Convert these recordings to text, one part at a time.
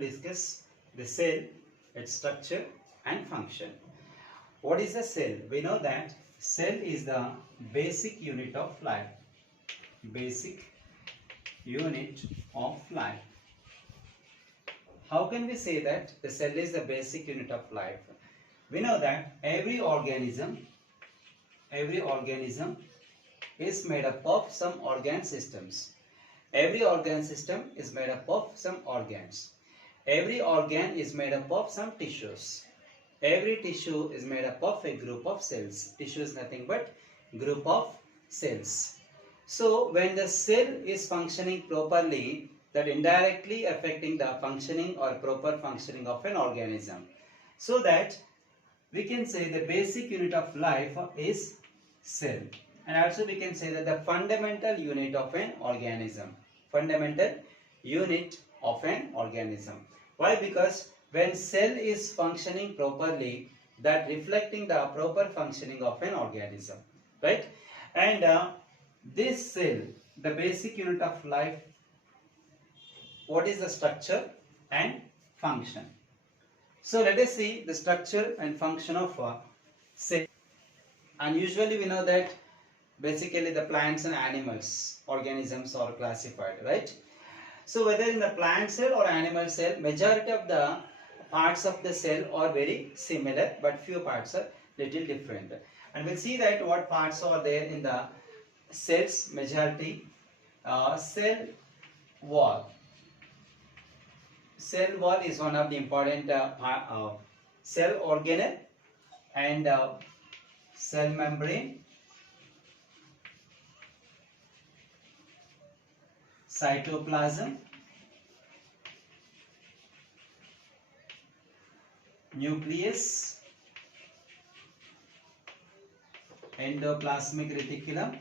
discuss the cell, its structure and function. What is a cell? We know that cell is the basic unit of life. Basic unit of life. How can we say that the cell is the basic unit of life? We know that every organism is made up of some organ systems. Every organ system is made up of some organs. Every organ is made up of some tissues. Every tissue is made up of a group of cells. Tissue is nothing but group of cells. So when the cell is functioning properly, that indirectly affecting the functioning or proper functioning of an organism. So that we can say the basic unit of life is cell. And also we can say that the fundamental unit of an organism. Fundamental unit of an organism. Why? Because when cell is functioning properly, that reflecting the proper functioning of an organism. Right? And this cell, the basic unit of life, what is the structure and function? So let us see the structure and function of cell. And usually we know that basically the plants and animals, organisms are classified, right? So whether in the plant cell or animal cell, majority of the parts of the cell are very similar, but few parts are little different. And we'll see that what parts are there in the cells. Majority cell wall. Cell wall is one of the important cell organelle, and cell membrane, cytoplasm, nucleus, endoplasmic reticulum,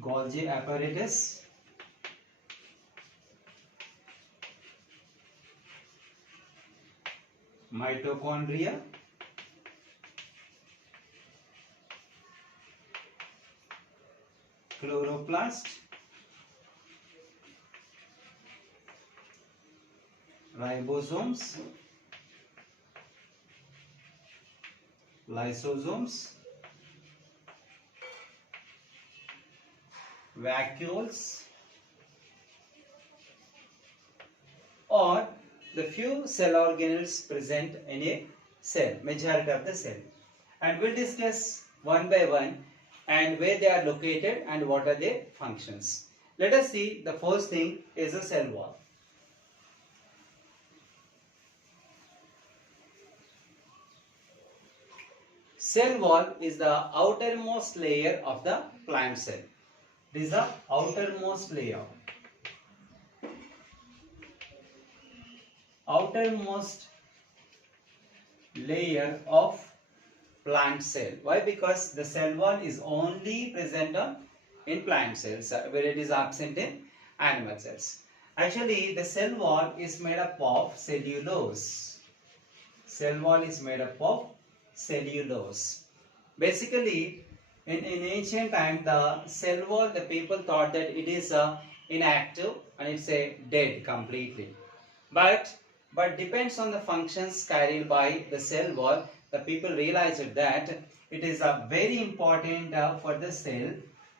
Golgi apparatus, mitochondria, chloroplast, ribosomes, lysosomes, vacuoles, or the few cell organelles present in a cell, majority of the cell. And we'll discuss one by one and where they are located and what are their functions. Let us see, the first thing is a cell wall. Cell wall is the outermost layer of the plant cell. This is the outermost layer. Outermost layer of plant cell. Why? Because the cell wall is only present in plant cells, where it is absent in animal cells. Actually, the cell wall is made up of cellulose. Cell wall is made up of cellulose. Basically, in ancient time, the cell wall, the people thought that it is inactive and it's dead completely. But depends on the functions carried by the cell wall, the people realized that it is very important for the cell,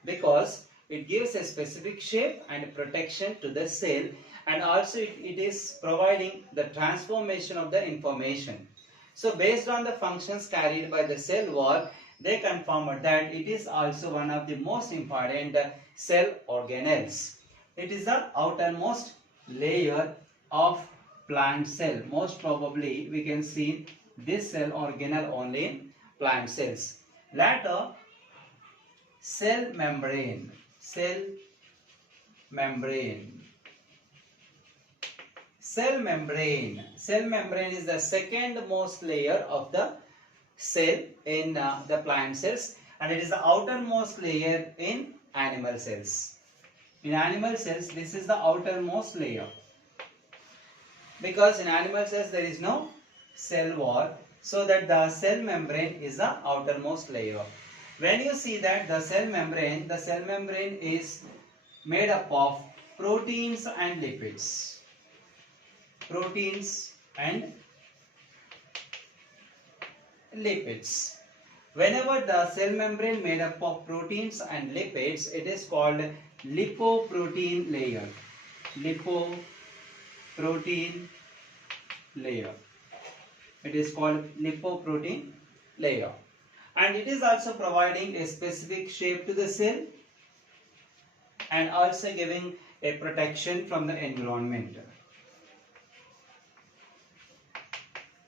because it gives a specific shape and protection to the cell, and also it is providing the transformation of the information. So based on the functions carried by the cell wall, they confirmed that it is also one of the most important cell organelles. It is the outermost layer of plant cell. Most probably we can see this cell organelle only in plant cells. Later, cell membrane. Cell membrane. Cell membrane. Cell membrane is the second most layer of the cell in the plant cells, and it is the outermost layer in animal cells. In animal cells, this is the outermost layer, because in animal cells there is no cell wall, so that the cell membrane is the outermost layer. When you see that the cell membrane is made up of proteins and lipids. Proteins and lipids. Whenever the cell membrane made up of proteins and lipids, it is called lipoprotein layer. Lipoprotein layer. It is called lipoprotein layer. And it is also providing a specific shape to the cell and also giving a protection from the environment.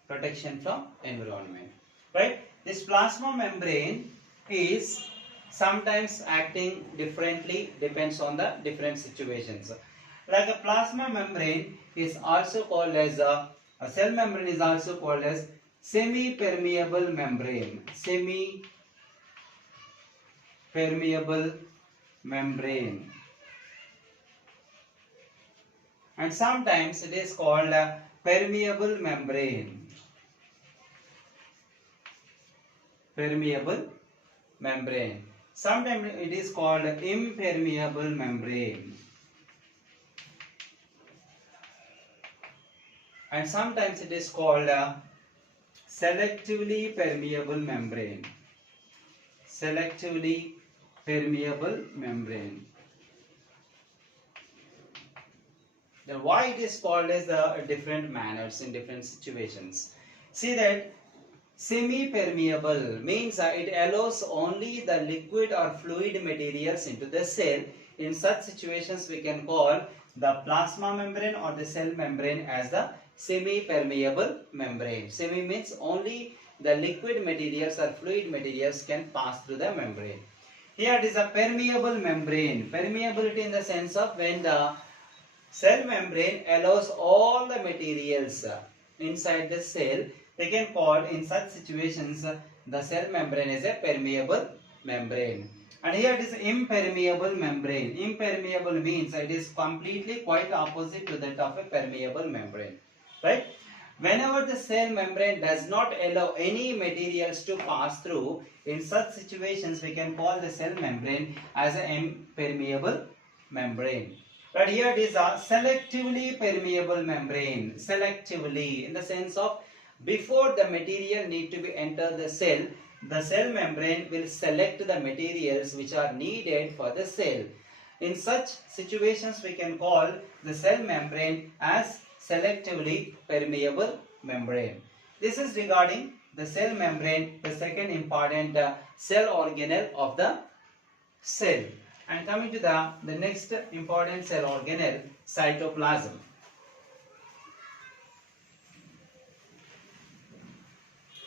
Protection from environment. Right? This plasma membrane is sometimes acting differently, depends on the different situations. Like a plasma membrane is also called as a cell membrane is also called as semi-permeable membrane. Semi-permeable membrane. And sometimes it is called a permeable membrane. Permeable membrane. Sometimes it is called impermeable membrane. And sometimes it is called a selectively permeable membrane. Selectively permeable membrane. Then why it is called as the different manners in different situations? See that semi-permeable means it allows only the liquid or fluid materials into the cell. In such situations we can call the plasma membrane or the cell membrane as the semi-permeable membrane. Semi means only the liquid materials or fluid materials can pass through the membrane. Here it is a permeable membrane. Permeability in the sense of when the cell membrane allows all the materials inside the cell, they can call in such situations the cell membrane is a permeable membrane. And here it is impermeable membrane. Impermeable means it is completely quite opposite to that of a permeable membrane. Right? Whenever the cell membrane does not allow any materials to pass through, in such situations we can call the cell membrane as an impermeable membrane. But here it is a selectively permeable membrane. Selectively in the sense of before the material need to be enter the cell membrane will select the materials which are needed for the cell. In such situations we can call the cell membrane as selectively permeable membrane. This is regarding the cell membrane, the second important cell organelle of the cell. And coming to the next important cell organelle, cytoplasm.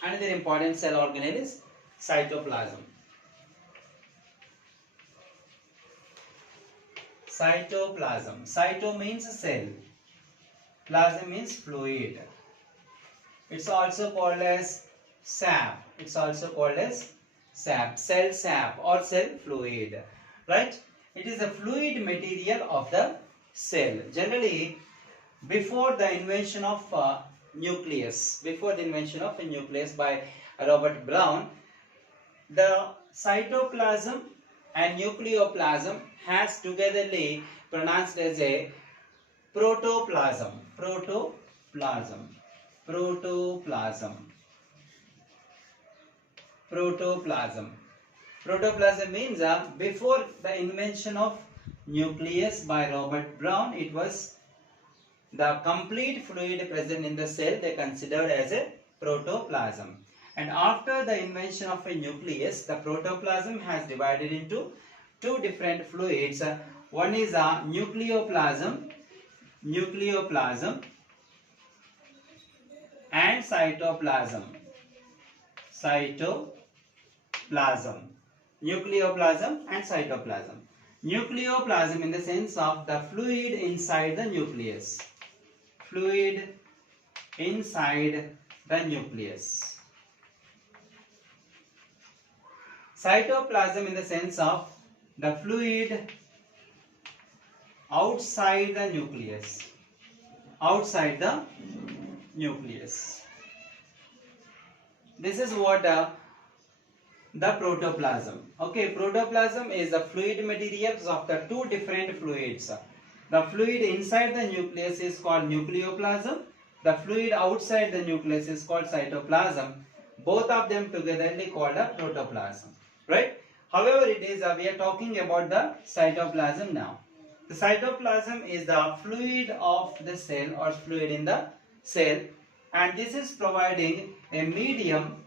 Another important cell organelle is cytoplasm. Cytoplasm. Cyto means cell. Plasm means fluid. It's also called as sap. It's also called as sap. Cell sap or cell fluid. Right? It is a fluid material of the cell. Generally, before the invention of nucleus by Robert Brown, the cytoplasm and nucleoplasm has togetherly pronounced as a protoplasm. Protoplasm. Protoplasm means before the invention of nucleus by Robert Brown, it was the complete fluid present in the cell they considered as a protoplasm. And after the invention of a nucleus, the protoplasm has divided into two different fluids. One is a nucleoplasm and cytoplasm. Nucleoplasm and cytoplasm. Nucleoplasm in the sense of the fluid inside the nucleus. Fluid inside the nucleus. Cytoplasm in the sense of the fluid outside the nucleus. Outside the nucleus. This is what the protoplasm. Okay, protoplasm is the fluid materials of the two different fluids. The fluid inside the nucleus is called nucleoplasm. The fluid outside the nucleus is called cytoplasm. Both of them togetherly called a protoplasm. Right? However, we are talking about the cytoplasm now. The cytoplasm is the fluid of the cell or fluid in the cell, and this is providing a medium.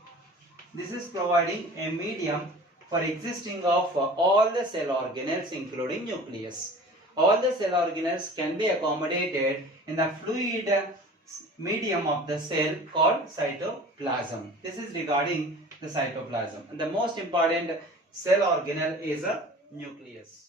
This is providing a medium for existing of all the cell organelles including nucleus. All the cell organelles can be accommodated in the fluid medium of the cell called cytoplasm. This is regarding the cytoplasm. And the most important cell organelle is a nucleus.